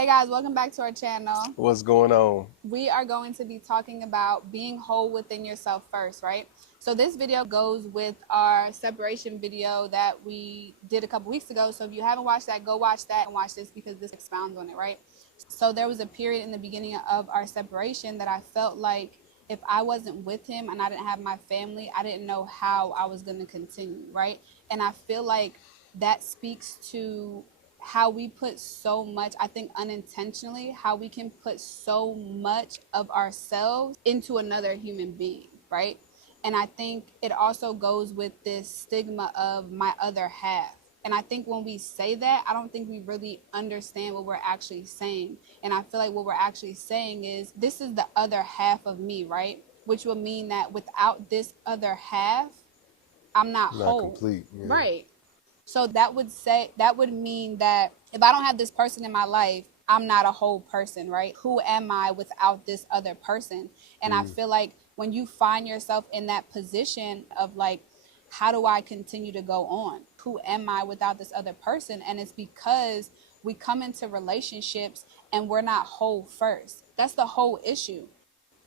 Hey guys, welcome back to our channel. What's going on? We are going to be talking about being whole within yourself first, right? So this video goes with our separation video that we did a couple weeks ago. So if you haven't watched that, go watch that and watch this because this expounds on it, right? So there was a period in the beginning of our separation that I felt like if I wasn't with him and I didn't have my family, I didn't know how I was going to continue, right? And I feel like that speaks to how we put so much, I think unintentionally, how we can put so much of ourselves into another human being, right? And I think it also goes with this stigma of my other half. And I think when we say that, I don't think we really understand what we're actually saying. And I feel like what we're actually saying is this is the other half of me, right? Which will mean that without this other half, I'm not Not whole. complete. Yeah. Right. So that would mean that if I don't have this person in my life, I'm not a whole person, right? Who am I without this other person? And I feel like when you find yourself in that position of like, how do I continue to go on? Who am I without this other person? And it's because we come into relationships and we're not whole first. That's the whole issue.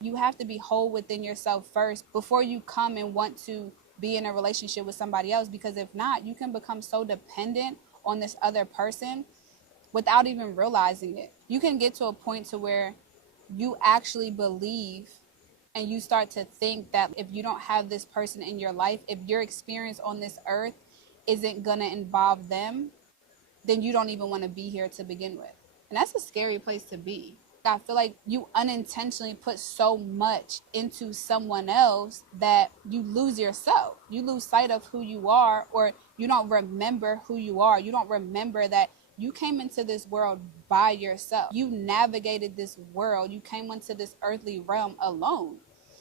You have to be whole within yourself first before you come and want to be in a relationship with somebody else, because if not, you can become so dependent on this other person without even realizing it. You can get to a point to where you actually believe and you start to think that if you don't have this person in your life, if your experience on this earth isn't going to involve them, then you don't even want to be here to begin with. And that's a scary place to be. I feel like you unintentionally put so much into someone else that you lose yourself. You lose sight of who you are, or you don't remember who you are. You don't remember that you came into this world by yourself. You navigated this world. You came into this earthly realm alone.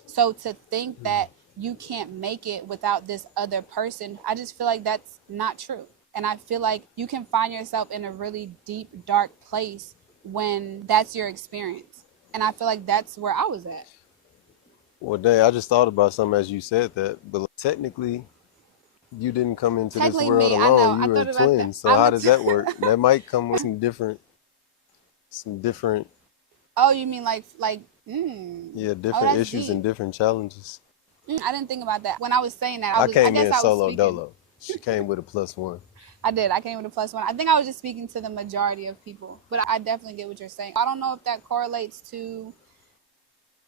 So to think that you can't make it without this other person, I just feel like that's not true. And I feel like you can find yourself in a really deep, dark place when that's your experience. And I feel like that's where I was at. Well, dang, I just thought about something as you said that, but technically, you didn't come into this Technically world me, I know. alone. I You were thought about that. twins. So I'm how a does that work? That might come with some different, Oh, you mean yeah, oh, different that's issues deep. and different challenges. I didn't think about that. When I was saying that, I I came guess in I was solo speaking. dolo. She came with a +1. I did. I came with a +1. I think I was just speaking to the majority of people. But I definitely get what you're saying. I don't know if that correlates to,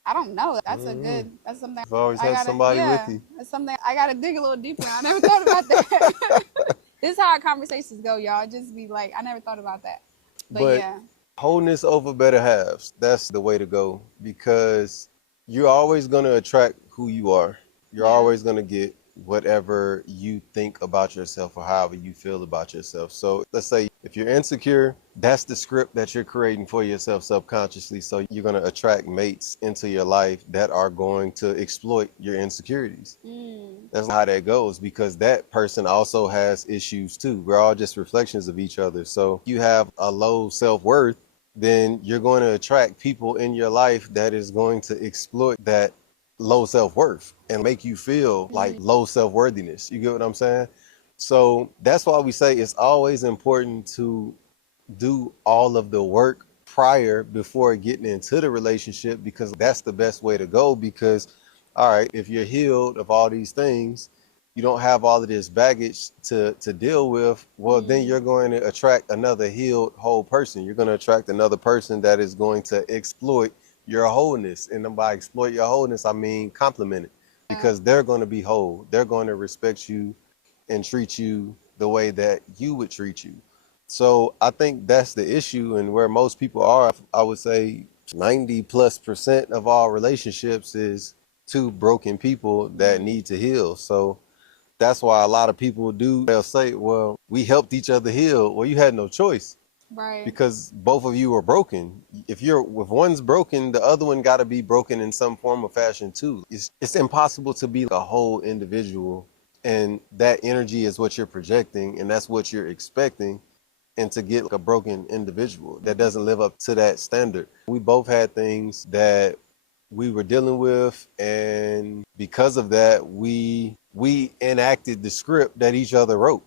I don't know. That's something You've always I had gotta, somebody with yeah, you. that's something I gotta dig a little deeper on. I never thought about that. This is how our conversations go, y'all. Just be like, I never thought about that. But But yeah. wholeness over better halves, that's the way to go, because you're always going to attract who you are. You're Yeah. always going to get whatever you think about yourself or however you feel about yourself. So let's say if you're insecure, that's the script that you're creating for yourself subconsciously. So you're going to attract mates into your life that are going to exploit your insecurities. That's how that goes, because that person also has issues too. We're all just reflections of each other. So if you have a low self-worth, then you're going to attract people in your life that is going to exploit that low self-worth and make you feel like low self-worthiness. You get what I'm saying? So that's why we say it's always important to do all of the work prior before getting into the relationship, because that's the best way to go. Because all right, if you're healed of all these things, you don't have all of this baggage to deal with, well, then you're going to attract another healed whole person. You're going to attract another person that is going to exploit your wholeness. And by exploit your wholeness, I mean compliment it, because they're going to be whole. They're going to respect you and treat you the way that you would treat you. So I think that's the issue, and where most people are. I would say 90+% of all relationships is two broken people that need to heal. So that's why a lot of people they'll say, well, we helped each other heal. Well, you had no choice, Right. because both of you are broken. If one's broken, the other one got to be broken in some form or fashion too. It's impossible to be a whole individual, and that energy is what you're projecting, and that's what you're expecting, and to get a broken individual that doesn't live up to that standard. We both had things that we were dealing with, and because of that, we enacted the script that each other wrote.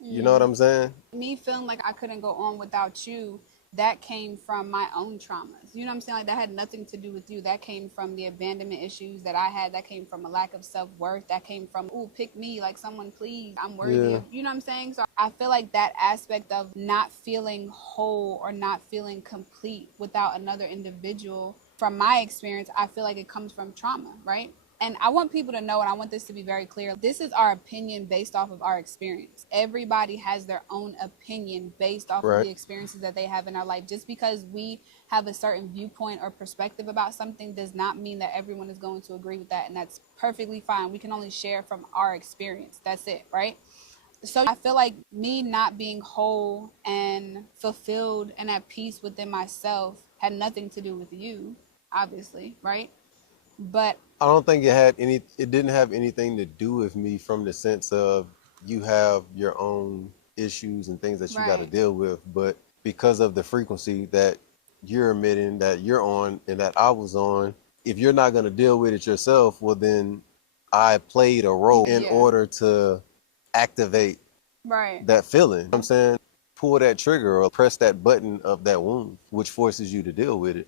You know what I'm saying? Me feeling like I couldn't go on without you that came from my own traumas. You know what I'm saying? Like that had nothing to do with you. That came from the abandonment issues that I had. That came from a lack of self-worth. That came from, ooh, pick me, like someone please. I'm worthy Yeah. of, you know what I'm saying? So I feel like that aspect of not feeling whole or not feeling complete without another individual, from my experience, I feel like it comes from trauma, right? And I want people to know, and I want this to be very clear, this is our opinion based off of our experience. Everybody has their own opinion based off of Right. the experiences that they have in our life. Just because we have a certain viewpoint or perspective about something does not mean that everyone is going to agree with that, and that's perfectly fine. We can only share from our experience. That's it, right? So I feel like me not being whole and fulfilled and at peace within myself had nothing to do with you, obviously, right? But I don't think it didn't have anything to do with me from the sense of you have your own issues and things that you got to right, deal with, but because of the frequency that you're emitting, that you're on, and that I was on, if you're not going to deal with it yourself, well, then I played a role in yeah, order to activate right, that feeling. You know what I'm saying? Pull that trigger or press that button of that wound, which forces you to deal with it.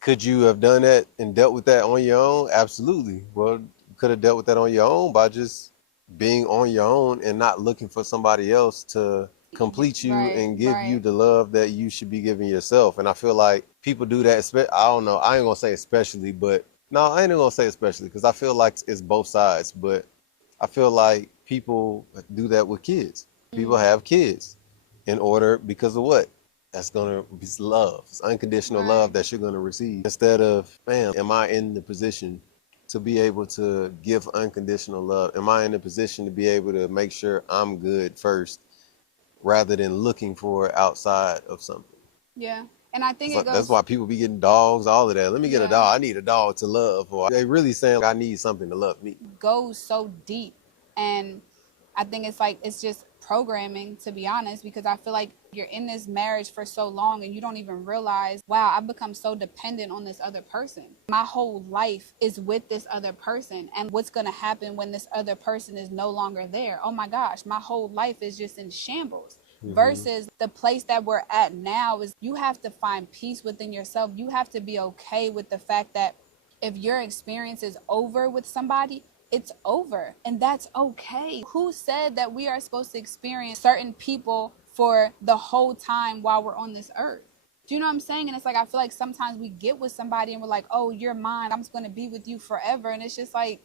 Could you have done that and dealt with that on your own? Absolutely. Well, you could have dealt with that on your own by just being on your own and not looking for somebody else to complete you right, and give you right. the love that you should be giving yourself. And I feel like people do that. I don't know. I ain't gonna say especially, but no, I ain't gonna say especially because I feel like it's both sides. But I feel like people do that with kids. People Mm, have kids in order because of what? That's gonna be love. It's unconditional love right. that you're gonna receive. Instead of, man, am I in the position to be able to give unconditional love? Am I in the position to be able to make sure I'm good first rather than looking for outside of something? Yeah. And I think So it that's goes, why people be getting dogs, all of that. Let me get a yeah, dog. I need a dog to love. Or they really saying I need something to love me. goes so deep. And I think it's like, it's just programming, to be honest, because I feel like you're in this marriage for so long and you don't even realize, wow, I've become so dependent on this other person. My whole life is with this other person. And what's going to happen when this other person is no longer there? Oh my gosh, my whole life is just in shambles. Hmm. Versus the place that we're at now is you have to find peace within yourself. You have to be okay with the fact that if your experience is over with somebody, it's over. And that's okay. Who said that we are supposed to experience certain people for the whole time while we're on this earth? Do you know what I'm saying? And it's like, I feel like sometimes we get with somebody and we're like, oh, you're mine. I'm just going to be with you forever. And it's just like,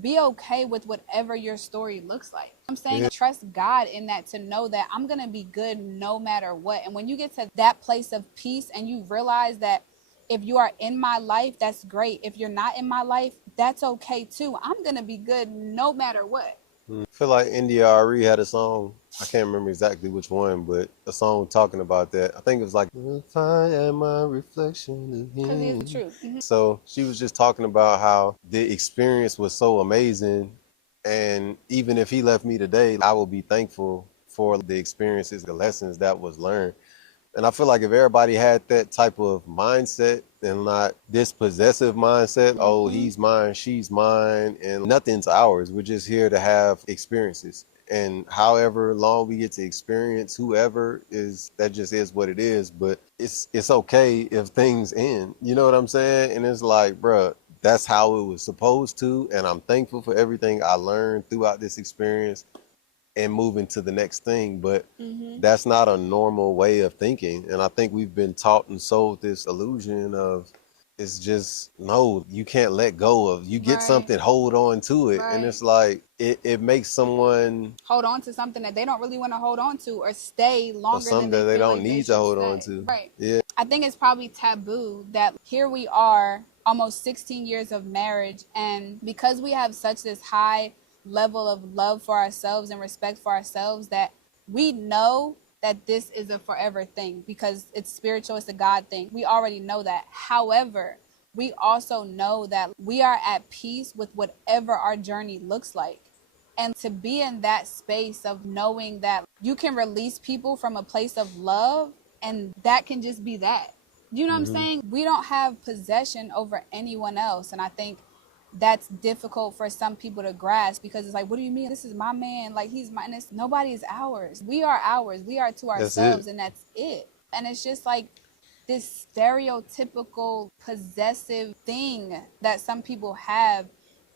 be okay with whatever your story looks like. I'm saying Yeah. trust God in that, to know that I'm going to be good no matter what. And when you get to that place of peace and you realize that if you are in my life, that's great. If you're not in my life, that's okay too. I'm going to be good no matter what. I feel like NDRE had a song. I can't remember exactly which one, but a song talking about that. I think it was like, "If I am my reflection Because he is the again." truth. Mm-hmm. So she was just talking about how the experience was so amazing. And even if he left me today, I will be thankful for the experiences, the lessons that was learned. And I feel like if everybody had that type of mindset and not this possessive mindset, oh, Mm-hmm. he's mine, she's mine, and nothing's ours. We're just here to have experiences. And however long we get to experience whoever is, that just is what it is. But it's okay if things end. You know what I'm saying? And it's like, bruh, that's how it was supposed to. And I'm thankful for everything I learned throughout this experience and moving to the next thing. But Mm-hmm. that's not a normal way of thinking. And I think we've been taught and sold this illusion of it's just no, you can't let go of. You get Right. something, hold on to it. And Right. it's like it makes someone Hold on to something that they don't really want to hold on to, or stay or longer than something they that they feel don't like they need to should hold on stay. to. Right. Yeah. I think it's probably taboo that here we are, almost 16 years of marriage, and because we have such this high level of love for ourselves and respect for ourselves, that we know that this is a forever thing because it's spiritual, it's a God thing. We already know that. However, we also know that we are at peace with whatever our journey looks like. And to be in that space of knowing that you can release people from a place of love, and that can just be that. You know what I'm Hmm. saying? We don't have possession over anyone else. And I think that's difficult for some people to grasp, because it's like, what do you mean? This is my man. Like, he's mine. Nobody is ours. We are ours. We are to That's it. ourselves, and that's it. And it's just like this stereotypical possessive thing that some people have,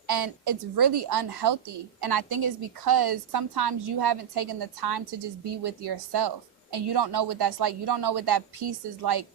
and it's really unhealthy. And I think it's because sometimes you haven't taken the time to just be with yourself, and you don't know what that's like. You don't know what that peace is like,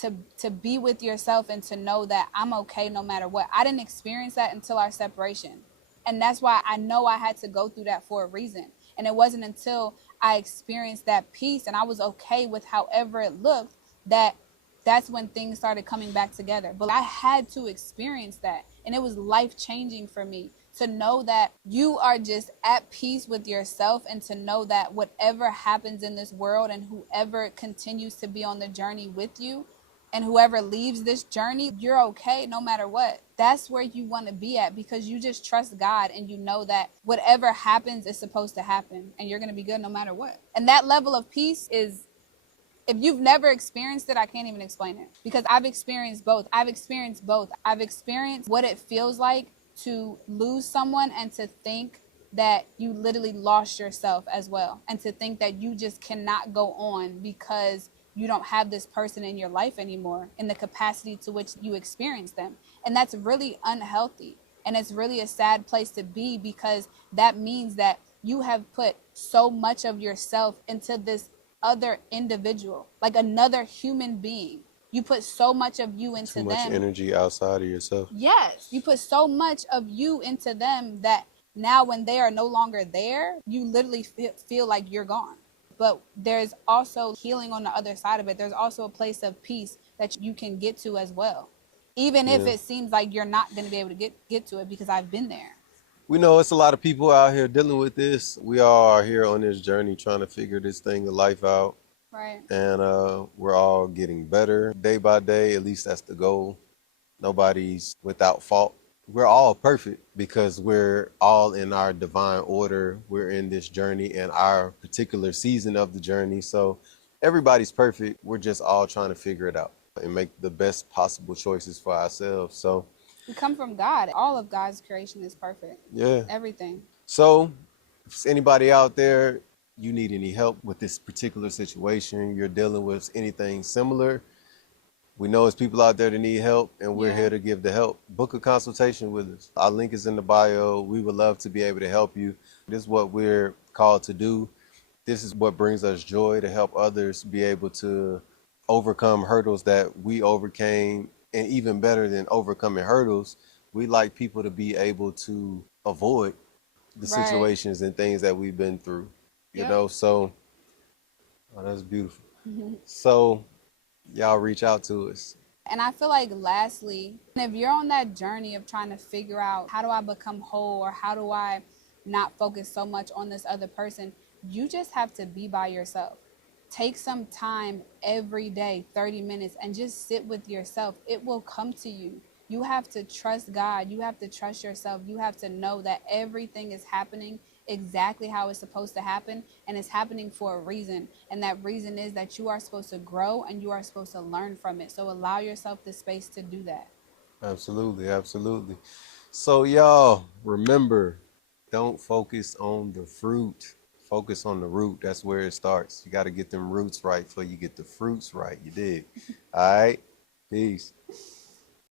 to be with yourself and to know that I'm okay no matter what. I didn't experience that until our separation, and that's why I know I had to go through that for a reason. And it wasn't until I experienced that peace and I was okay with however it looked, that that's when things started coming back together. But I had to experience that, and it was life changing for me to know that you are just at peace with yourself, and to know that whatever happens in this world and whoever continues to be on the journey with you, and whoever leaves this journey, you're okay no matter what. That's where you want to be at, because you just trust God and you know that whatever happens is supposed to happen, and you're going to be good no matter what. And that level of peace is, if you've never experienced it, I can't even explain it, because I've experienced both. I've experienced both. I've experienced what it feels like to lose someone, and to think that you literally lost yourself as well, and to think that you just cannot go on because you don't have this person in your life anymore in the capacity to which you experience them. And that's really unhealthy. And it's really a sad place to be, because that means that you have put so much of yourself into this other individual, like another human being. You put so much of you Too into much them. energy outside of yourself. Yes, you put so much of you into them that now when they are no longer there, you literally feel like you're gone. But there's also healing on the other side of it. There's also a place of peace that you can get to as well, even if Yeah. it seems like you're not going to be able to get to it, because I've been there. We know it's a lot of people out here dealing with this. We all are here on this journey trying to figure this thing of life out. Right. And we're all getting better day by day. At least that's the goal. Nobody's without fault. We're all perfect because we're all in our divine order. We're in this journey in our particular season of the journey. So everybody's perfect. We're just all trying to figure it out and make the best possible choices for ourselves. So, We come from God. All of God's creation is perfect. yeah. Everything. So, if there's anybody out there, you need any help with this particular situation, you're dealing with anything similar, we know it's people out there that need help, and we're Yeah. here to give the help. Book a consultation with us. Our link is in the bio. We would love to be able to help you. This is what we're called to do. This is what brings us joy, to help others be able to overcome hurdles that we overcame. And even better than overcoming hurdles, we like people to be able to avoid the Right. situations and things that we've been through, Yep. So, oh, that's beautiful. So, y'all reach out to us. And I feel like, lastly, if you're on that journey of trying to figure out, how do I become whole, or how do I not focus so much on this other person, you just have to be by yourself. Take some time every day, 30 minutes, and just sit with yourself. It will come to you. You have to trust God. You have to trust yourself. You have to know that everything is happening exactly how it's supposed to happen, and it's happening for a reason. And that reason is that you are supposed to grow and you are supposed to learn from it. So allow yourself the space to do that. Absolutely, absolutely. So, y'all, remember, don't focus on the fruit. Focus on the root. That's where it starts. You got to get them roots right before you get the fruits right. You dig? All right? Peace.